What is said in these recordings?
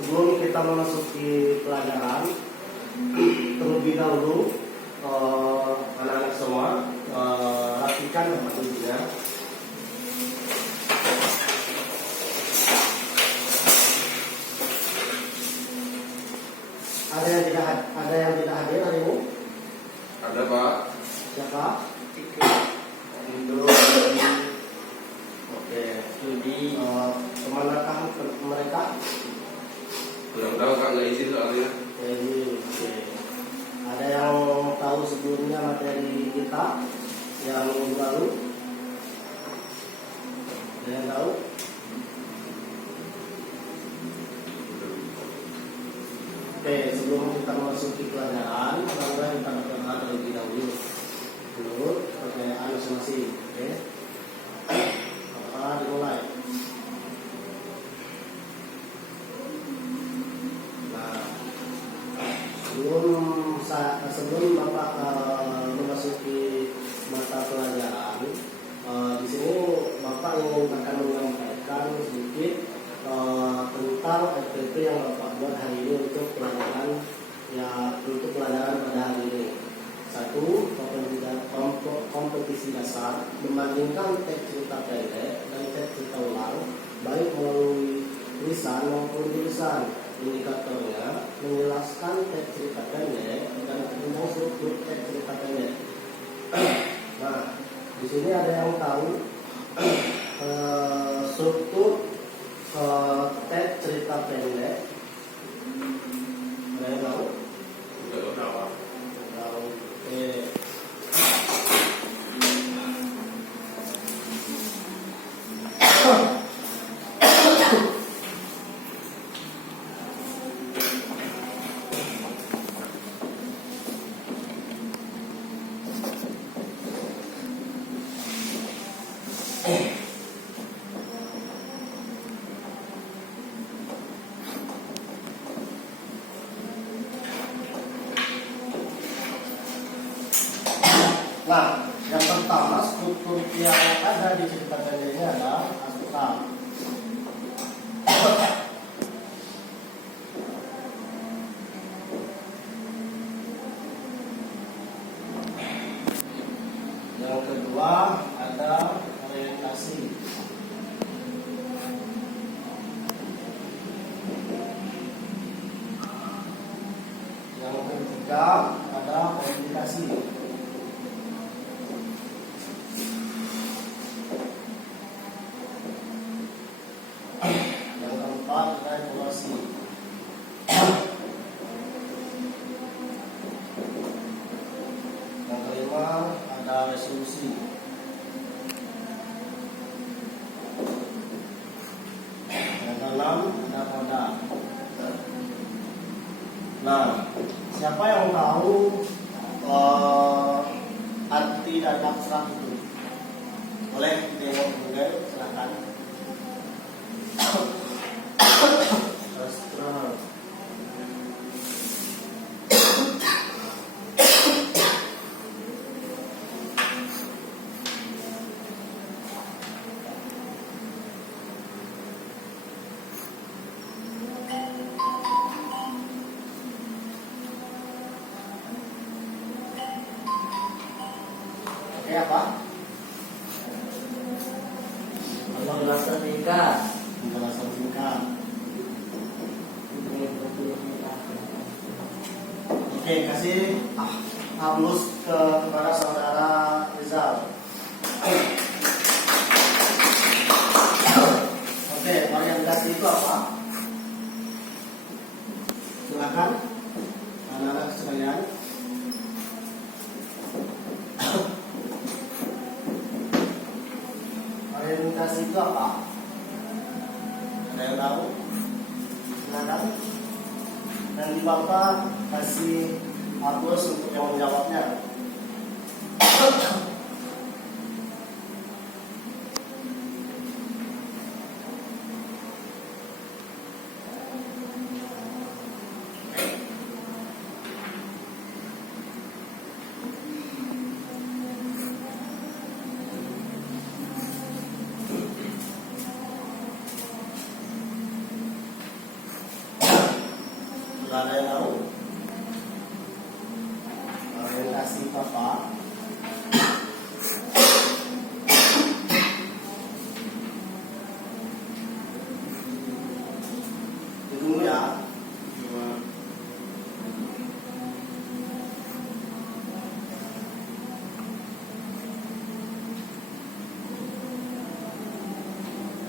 Sebelum kita memasuki pelajaran, terlebih dahulu anak-anak semua rapikan tempat duduknya. Ada yang tidak hadir hari ini? Ada, Pak. Siapa? Indo. Oke. Studi. Kemanakah mereka? Kurang tahu, Kak, nggak izin soalnya. Oke. Ada yang tahu sebelumnya materi kita yang minggu lalu? Ada yang tahu? Oke, sebelum kita memasuki pelajaran, mari kita berdoa terlebih dahulu. Menurut pertanyaan masing-masing. Oke. Apa dimulai? Nah, sebelum Bapak memasuki mata pelajaran, di sini Bapak ingin akan menyampaikan sedikit tentang FTP yang Bapak buat hari ini untuk pelajaran pada hari ini. Satu, kompetisi dasar membandingkan teks cerita pendek dan teks cerita ulang, baik melalui tulisan maupun tulisan. Indikatornya menjelaskan teks cerita pendek dan tentang struktur teks cerita pendek. Nah, di sini ada yang tahu struktur teks cerita pendek? Ada yang tahu? Nggak tahu. Tahu. Oke. Nah, yang pertama struktur yang ada di cerita pendeknya adalah asuran. Yang kedua ada orientasi. Yang ketiga ada komunikasi. Yang keempat ada evaluasi. Yang kelima ada resolusi. Yang keenam ada pada. Nah, siapa yang tahu arti dari abstrak itu? Boleh tengok juga, silakan. Abstrak. Oke, apa? Penjelasan singkat. Penjelasan singkat. Oke, kasih halus kepada saudara Rizal. Oke, orientasi itu apa? Silakan anak-anak sekalian. Orientasi itu apa? Ada yang tahu? Silakan. Nanti Bapak kasih hapus untuk yang menjawabnya. Sudah ada yang tahu? Orientasi Bapak. Ditunggu ya.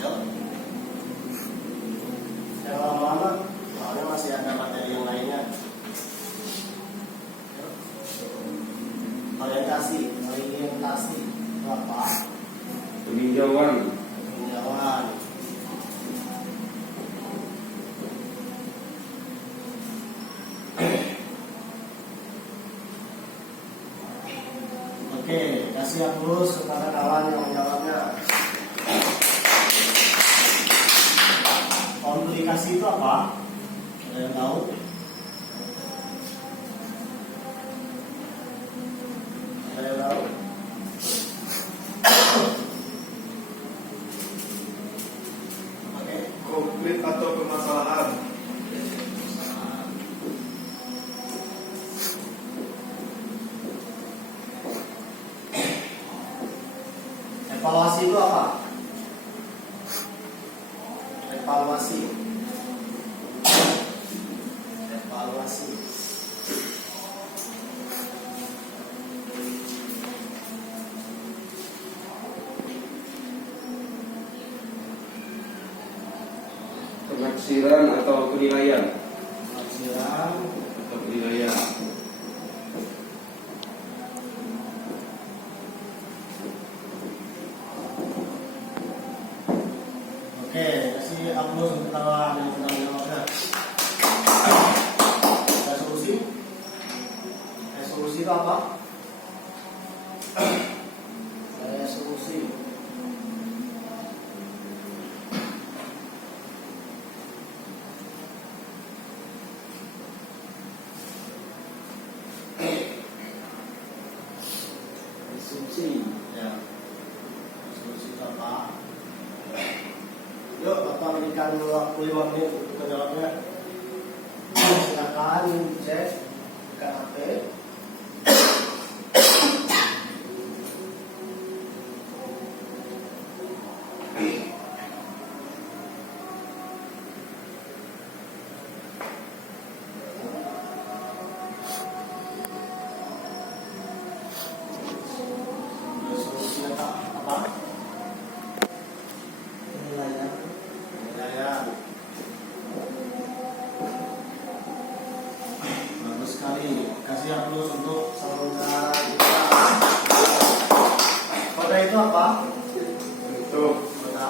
Ayo. Jangan lama-lama, soalnya masih ada materi yang lainnya. Orientasi itu apa? Peninjauan. Peninjauan. Oke, kasih aplaus kepada kawan yang menjawabnya. Komunikasi itu apa? Ada yang tahu? Ada yang tahu? Oke. Konflik atau permasalahan. Evaluasi itu apa? Evaluasi. Evaluasi. Penafsiran atau penilaian. Penafsiran. Atau penilaian. Oke, kasih aplaus untuk kawan yang sudah menjawabnya. Resolusi. Resolusi itu apa? Resolusi. Resolusi. Ya. Resolusi itu apa? Yuk, Bapak berikan waktu 5 menit untuk menjawabnya. Silakan cek buka HP. Resolusinya apa? Penilaian. Bagus sekali. Kasih aplaus untuk saudara kita. Kode itu apa? Bentuk. Kode.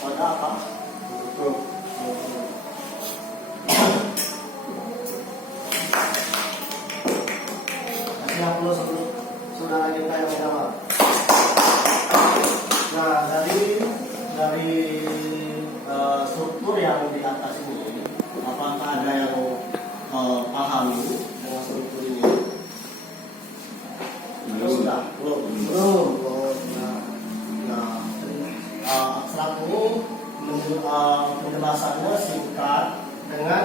Kode apa? Bentuk. Kasih aplaus untuk saudara kita yang menjawab. Nah, dari struktur yang di atas ini, apakah ada yang pahami dengan struktur ini? Sudah, belum. Nah, abstrak ini penjelasannya singkat dengan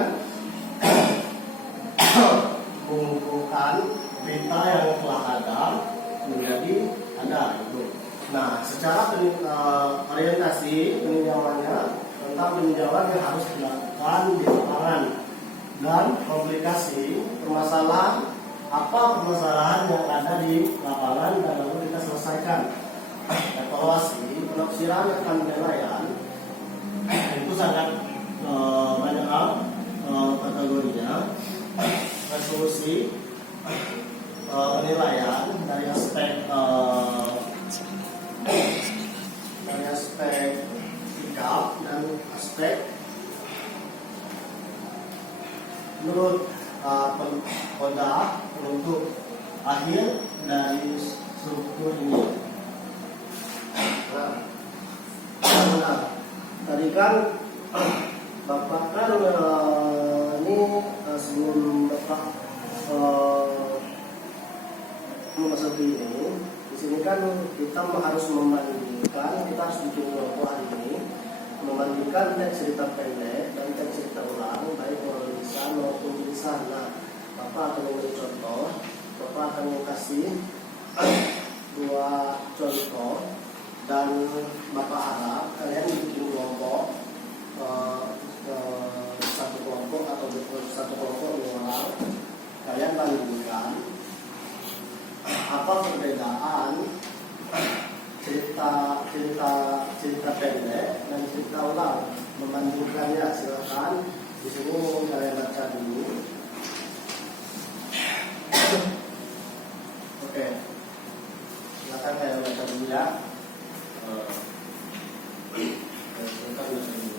mengumpulkan berita yang telah ada menjadi ada itu. Nah, secara orientasi peninjauannya tentang peninjauan yang harus dilakukan di lapangan dan komplikasi permasalahan permasalahan yang ada di lapangan dan lalu kita selesaikan. Evaluasi, penafsiran akan penilaian itu sangat banyak hal kategorinya. Resolusi, penilaian dari aspek sikap dan aspek menurut penentu akhir dari struktur ini. Nah, tadi kan Bapak kan ini sebelum Bapak memasuki ini, di sini kan kita harus membandingkan, kita harus bikin kelompok hari ini membandingkan teks cerita pendek dan teks cerita ulang baik melalui lisan maupun tulisan. Nah, Bapak akan memberi contoh. Bapak akan kasih dua contoh dan Bapak harap kalian bikin kelompok, satu kelompok atau satu kelompok 2 orang. Kalian bandingkan apa perbedaan cerita pendek dan cerita ulang. Membandingkannya, silakan di sini kalian baca dulu. Oke, silakan kalian baca dulu ya. Silakan baca dulu.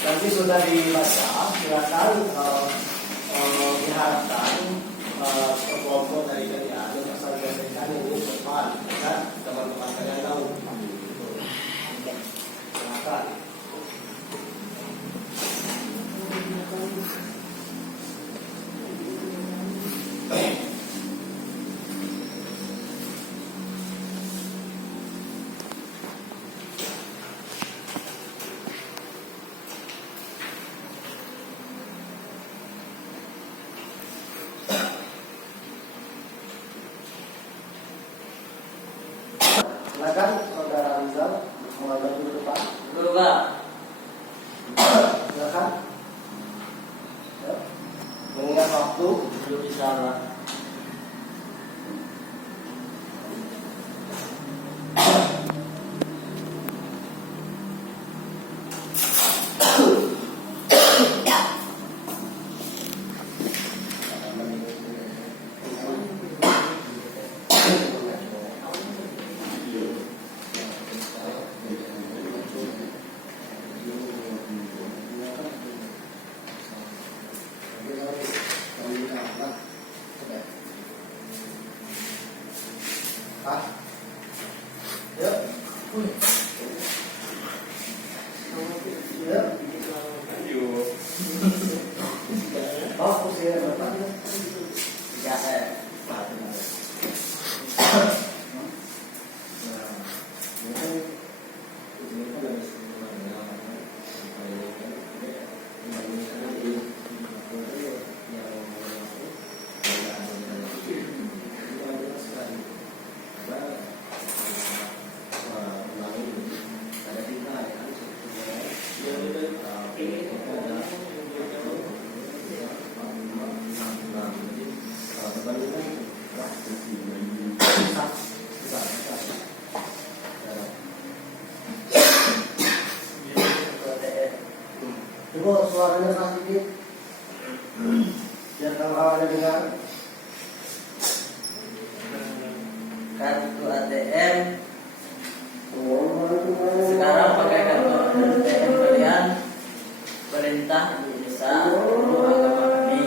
Nanti sudah dibaca, silakan diharapkan kelompok dari kalian yang asal menyampaikan ini depan, kan teman-teman kalian tahu. Silakan. Silakan saudara Rizal mengambil dulu depan. Dulu Pak. Silakan. Ya. Mengingat waktu. Belum bisa Pak. Ah. Ya. Ya. Oh, kursi Bapak. Ya, saya. Coba suaranya keras sedikit biar kawan-kawannya dengar. Kartu ATM sekarang pakai kartu ATM kalian, perintah Indonesia perlu agama kami.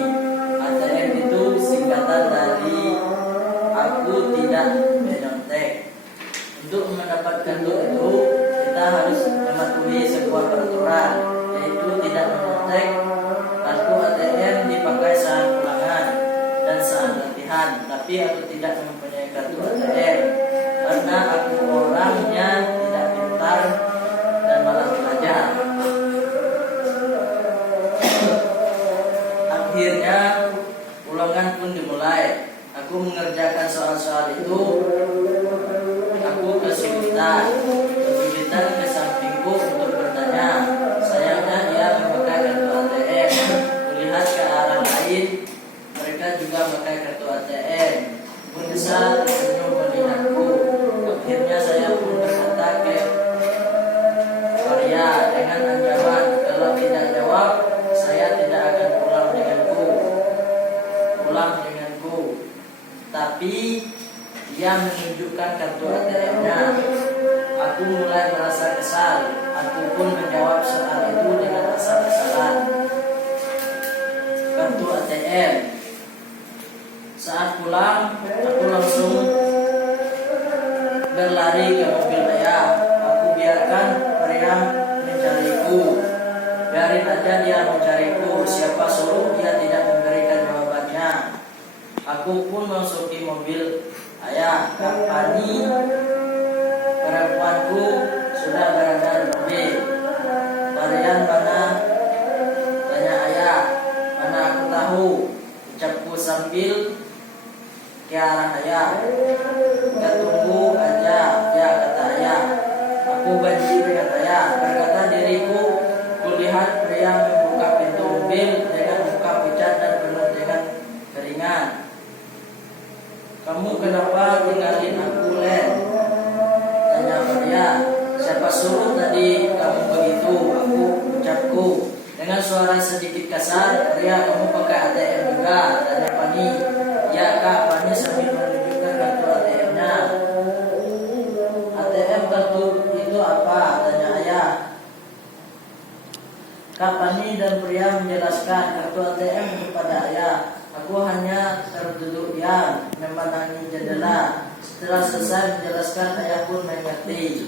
ATM itu singkatan dari aku tidak menyontek. Untuk mendapatkan kartu itu kita harus mematuhi sebuah peraturan, yaitu tidak menyontek. Kartu ATM dipakai saat ulangan dan saat latihan, tapi aku tidak mempunyai kartu ATM karena aku orangnya tidak pintar dan malas belajar. Akhirnya ulangan pun dimulai. Aku mengerjakan soal-soal itu. Aku kesulitan ke sampingku untuk bertanya. Sayangnya dia memakai kartu ATM. Kulihat ke arah lain, mereka juga memakai kartu ATM. Menesa tersenyum melihatku. Akhirnya saya pun berkata ke Maria dengan ancaman, kalau tidak jawab, saya tidak akan pulang denganku. Tapi dia menunjukkan kartu ATM-nya. Aku mulai merasa kesal. Aku pun menjawab soal itu dengan asal-asalan. Kartu ATM. Saat pulang, aku langsung berlari ke mobil ayah. Aku biarkan ayah mencariku. mungkin aja dia mencariku. Siapa suruh dia tidak memberikan jawabannya. Aku pun masuki mobil. Ayah, Kapani perempuanku sudah berada di mobil. Marian mana? Tanya ayah. Mana aku tahu? Ucapku sambil ke arah ayah. Kita tunggu aja, ya kata ayah. Aku benci dengan ayah. Berkata diriku, kulihat pria membuka pintu mobil dengan muka pucat dan penuh dengan keringat. Kamu kenapa tinggalin aku, Len? Tanya Maria. Siapa suruh tadi kamu begitu? Aku ucapku dengan suara sedikit kasar. Maria, kamu pakai ATM juga? Tanya Pani. Ya kak, Pani sambil menunjukkan kartu ATM-nya. ATM kartu itu apa? Tanya ayah. Kak Pani dan pria menjelaskan kartu ATM kepada ayah. Aku hanya terduduk diam, memandangi jendela. Setelah selesai menjelaskan, ayah pun mengerti.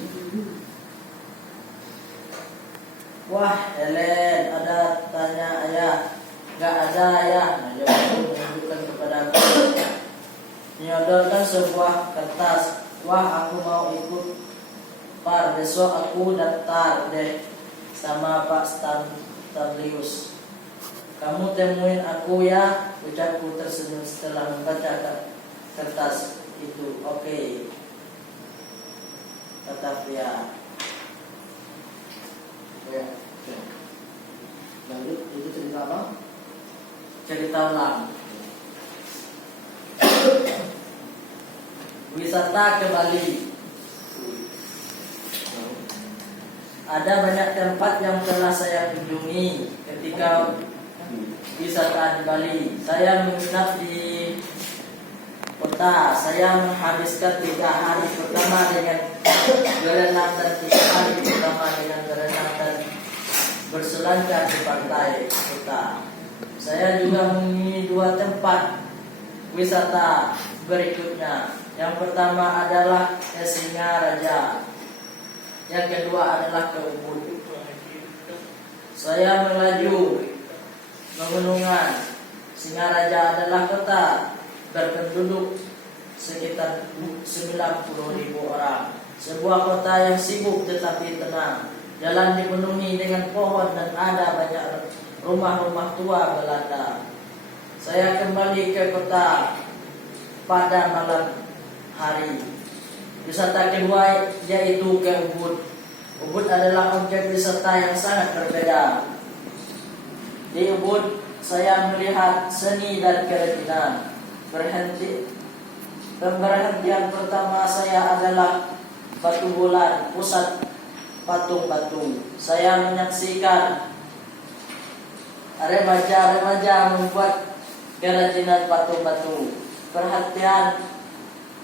Wah, Helen, ada? Tanya ayah. Gak ada ayah. Najwa pun menunjukkan kepada aku. Menyodorkan sebuah kertas. Wah, aku mau ikut Par. Besok aku daftar deh sama Pak Stanlius. Kamu temuin aku ya, ucapku tersenyum setelah membaca kertas itu. Oke, kata pria. Ya. Lanjut, itu cerita apa? Cerita ulang. Wisata ke Bali. Ada banyak tempat yang telah saya kunjungi ketika wisata di Bali. Saya menginap di kota. Saya menghabiskan 3 hari pertama dengan berenang dan 3 hari pertama dengan berenang dan berselancar di pantai kota. Saya juga mengunjungi 2 tempat wisata berikutnya. Yang pertama adalah ke Singaraja. Yang kedua adalah ke Ubud. Saya melaju pegunungan. Singaraja adalah kota berpenduduk sekitar 90.000 orang. Sebuah kota yang sibuk tetapi tenang. Jalan dipenuhi dengan pohon dan ada banyak rumah-rumah tua Belanda. Saya kembali ke kota pada malam hari. Wisata kedua yaitu ke Ubud. Ubud adalah objek wisata yang sangat berbeda. Di Ubud saya melihat seni dan kerajinan. Pemberhentian pertama saya adalah Batu Bulan, pusat patung-patung. Saya menyaksikan remaja-remaja membuat kerajinan patung-patung. Perhatian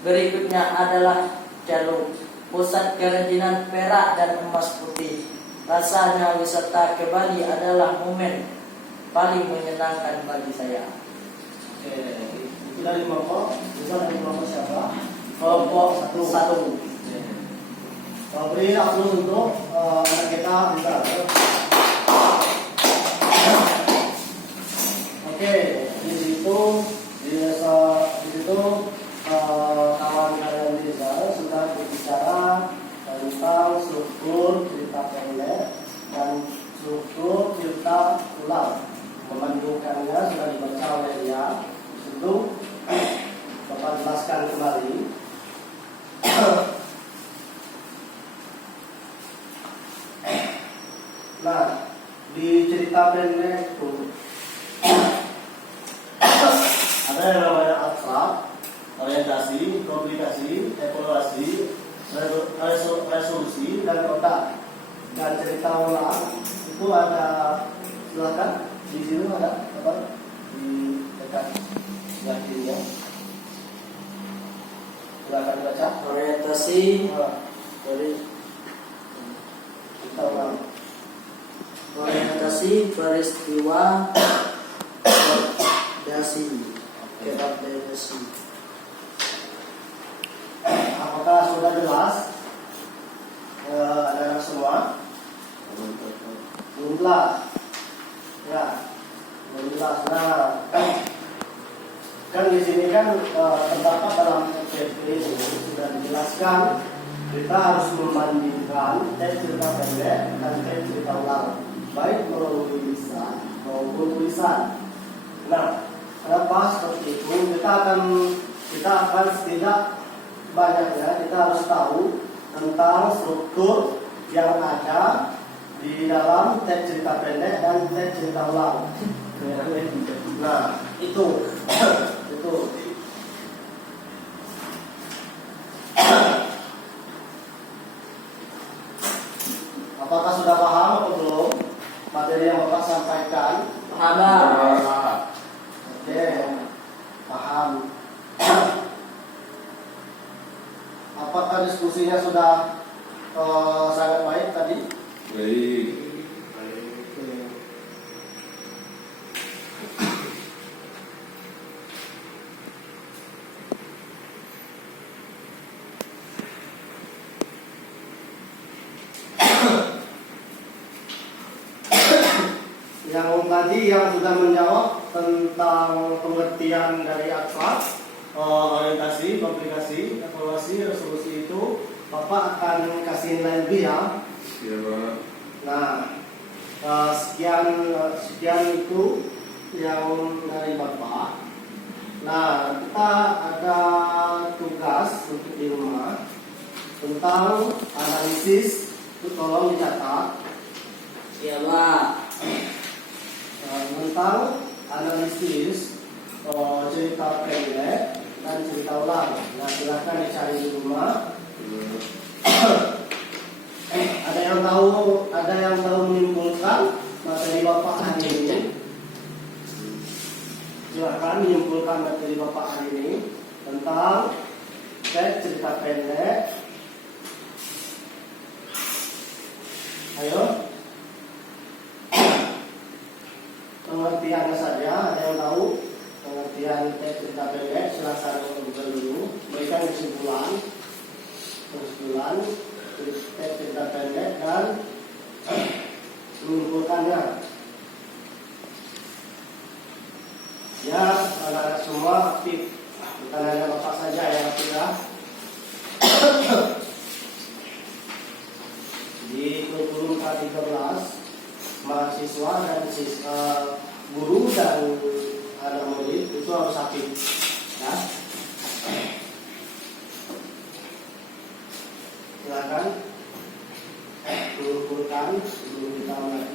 berikutnya adalah Jaluk, pusat kerajinan perak dan emas putih. Rasanya wisata ke Bali adalah momen paling menyenangkan bagi saya. Oke, itu dari kelompok. Itu dari kelompok siapa? Kelompok satu. Beri aplaus untuk anak kita. Oke, di situ kawan kalian di sana sudah berbicara tentang struktur cerita pendek dan struktur cerita ulang. Memandukannya sudah dibaca oleh dia. Di situ Bapak jelaskan kembali. Nah, di cerita pendek itu ada yang namanya abstrak, orientasi, komplikasi, evaluasi, resolusi, dan kotak. Dan cerita ulang itu ada, silakan di sini ada apa? Di dekat sebelah kiri ya. Silakan baca. Orientasi Dari cerita ulang. orientasi peristiwa dasi. Apakah sudah jelas? Ada semua? Belum jelas. 13. Nah, kan di sini kan terdapat dalam FFP ini sudah dijelaskan kita harus membandingkan teks cerita pendek dan teks cerita ulang, baik melalui lisan maupun tulisan. Nah, kenapa seperti itu? Kita akan setidak banyaknya kita harus tahu tentang struktur yang ada di dalam teks cerita pendek dan teks cerita ulang. Nah, itu. Apakah sudah paham atau belum materi yang Bapak sampaikan? Paham. Oke, paham. Apakah diskusinya sudah sangat baik tadi? Baik. Yang tadi yang sudah menjawab tentang pengertian dari akhlak, orientasi, komplikasi, evaluasi, resolusi itu Bapak akan kasih nilai lebih ya. Siapa? Nah, sekian itu yang dari Bapak. Nah, kita ada tugas untuk di rumah tentang analisis, itu tolong dicatat. Iya, Pak. Tentang analisis cerita pendek dan cerita ulang. Nah, silakan dicari di rumah. Ada yang tahu menyimpulkan materi Bapak hari ini? Silakan menyimpulkan materi Bapak hari ini tentang teks cerita pendek. Ayo. Pengertiannya saja, ada yang tahu pengertian teks cerita pendek? Silakan untuk dulu berikan kesimpulan teks cerita pendek dan menyimpulkannya. Ya, anak-anak semua aktif, bukan hanya Bapak saja yang aktif ya. Di kurikulum K13 mahasiswa dan guru dan anak murid itu harus aktif ya. Silakan mengumpulkan sebelum kita mulai.